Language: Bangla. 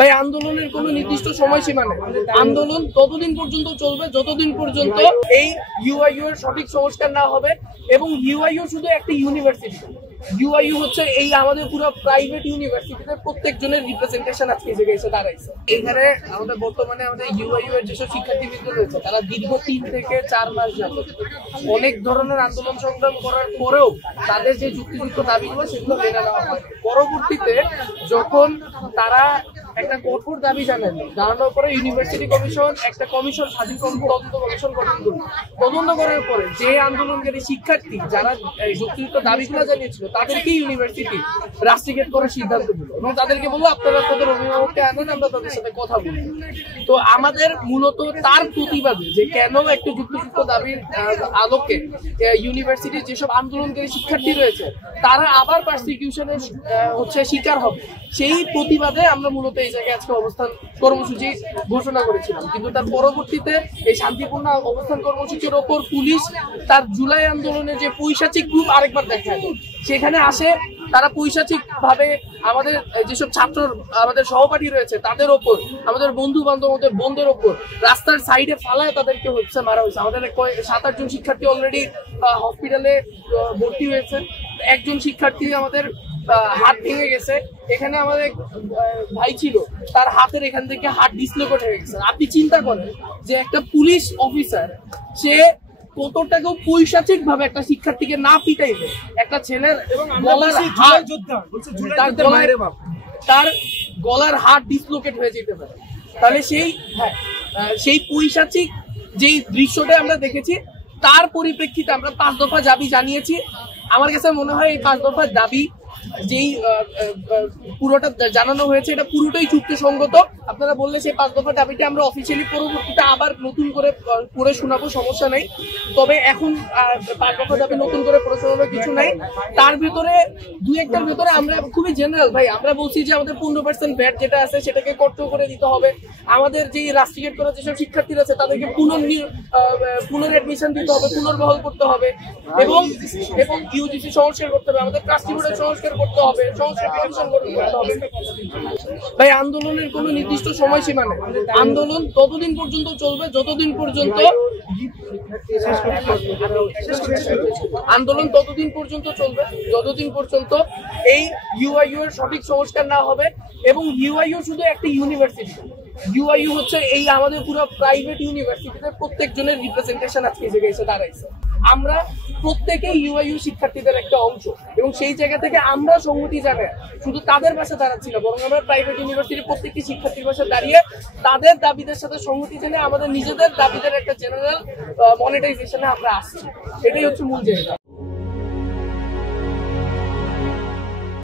তাই আন্দোলনের কোনো নির্দিষ্ট সময়সীমা নেই। আন্দোলন ততদিন পর্যন্ত চলবে যতদিন পর্যন্ত এই ইউআইইউ এর সঠিক সংস্কার না হবে। এবং ইউআইইউ শুধু একটা ইউনিভার্সিটি, ইউআইইউ হচ্ছে এই আমাদের পুরো প্রাইভেট ইউনিভার্সিটিতে প্রত্যেকজনের রিপ্রেজেন্টেশন আজকে এই জায়গায় এসে দাঁড়াইছে। এখানে আমাদের বর্তমানে আমাদের ইউআইইউ এর যেসব শিক্ষার্থীবৃন্দ রয়েছে তারা দীর্ঘ 3 থেকে 4 মাস যাবত অনেক ধরনের আন্দোলন সংগ্রাম করার পরেও তাদের যে যুক্তিযুক্ত দাবিগুলো সেগুলো মেনে নেওয়া হয়। পরবর্তীতে যখন তারা একটা কঠোর দাবি জানানোর পরে ইউনিভার্সিটি কমিশন একটা কমিশন স্বাধীন তদন্ত কমিশন গঠন করল। তদন্ত করার পরে যে আন্দোলনকারী শিক্ষার্থী যারা যুক্তিযুক্ত দাবিগুলো জানিয়েছিল তাদেরকে ইউনিভার্সিটি রাস্টিকেট করার সিদ্ধান্ত নিল এবং তাদেরকে বললো আপনারা আপনাদের অভিভাবককে আনেন, আমরা তাদের সাথে কথা বলি। তো আমাদের মূলত তার প্রতিবাদে যে কেন একটা যুক্তিযুক্ত দাবির আলোকে ইউনিভার্সিটির যেসব আন্দোলনকারী শিক্ষার্থী রয়েছে তারা আবার পারসিকিউশনের শিকার হবে, সেই প্রতিবাদে আমরা মূলত এই জায়গায় আজকে অবস্থান কর্মসূচি ঘোষণা করেছিলাম। কিন্তু তার পরবর্তীতে এই শান্তিপূর্ণ অবস্থান কর্মসূচির ওপর পুলিশ তার জুলাই আন্দোলনের যে পৈশাচিক রূপ আরেকবার দেখায়, সেখানে আসে তারা পৈশাচিক ভাবে আমাদের যেসব ছাত্র আমাদের সহপাঠী রয়েছে তাদের ওপর, আমাদের বন্ধু বান্ধব বোনদের ওপর রাস্তার সাইডে ফালায় তাদেরকে মারা হয়েছে। আমাদের 7-8 জন শিক্ষার্থী অলরেডি হসপিটালে ভর্তি হয়েছে। একজন শিক্ষার্থী আমাদের হাত ভেঙে গেছে। এখানে আমাদের ভাই ছিল, তার হাতের এখান থেকে হাত ডিসলোকেট হয়ে গেছে। আপনি চিন্তা করেন যে একটা পুলিশ অফিসার সে কতটাকেও পৈশাচিক ভাবে একটা শিক্ষার্থীকে না পিটাইবে, একটা ছেলের তার গলার হাত ডিসলোকেট হয়ে যেতে পারে। তাহলে সেই পৈশাচিক যেই দৃশ্যটা আমরা দেখেছি তার পরিপ্রেক্ষিতে আমরা 5 দফা দাবি জানিয়েছি। আমার কাছে মনে হয় এই 5 দফা দাবি যেই পুরোটা জানানো হয়েছে এটা পুরোটাই যুক্তিসঙ্গত। আপনারা বললে সেই 5 দফা দাবিটা আমরা অফিসিয়ালি পরবর্তীতে আবার নতুন করে পড়ে শোনাবো, সমস্যা নাই। তবে এখন 5 দফা দাবি নতুন করে পড়ে শোনানোর কিছু নাই। তার ভিতরে 2-1টার ভিতরে আমরা খুবই জেনারেল ভাই, আমরা বলছি যে আমাদের 15% ভ্যাট যেটা আছে সেটাকে কর্তন করে দিতে হবে। আমাদের যে রাস্ট্রিকেট করা যেসব শিক্ষার্থীরা আছে তাদেরকে পুনর্এডমিশন দিতে হবে, পুনর্বহাল করতে হবে এবং ইউজিসি সংস্কার করতে হবে, আমাদের ট্রাস্টি বোর্ডের সংস্কার করতে হবে, সংস্কার কমিশন করতে হবে। তাই আন্দোলনের কোনো নির্দিষ্ট সময়সীমা নেই। আন্দোলন ততদিন পর্যন্ত চলবে যতদিন পর্যন্ত এই ইউআইইউ এর সঠিক সংস্কার না হবে। এবং ইউআইইউ শুধু একটা ইউনিভার্সিটি, ইউআইইউ হচ্ছে এই আমাদের পুরো প্রাইভেট ইউনিভার্সিটিতে প্রত্যেকজনের রিপ্রেজেন্টেশন আজকে এই জায়গায় এসে দাঁড়াইছে। আমরা প্রত্যেকেই ইউআইইউ শিক্ষার্থীদের একটা অংশ এবং সেই জায়গা থেকে আমরা সংহতি জানাই শুধু তাদের পাশে দাঁড়াচ্ছি না, বরং আমরা প্রাইভেট ইউনিভার্সিটির প্রত্যেকটি শিক্ষার্থীর পাশে দাঁড়িয়ে তাদের দাবিদের সাথে সংহতি জানিয়ে আমাদের নিজেদের দাবিদের একটা জেনারেল মনিটাইজেশনে আমরা আসছি। এটাই হচ্ছে মূল জায়গা।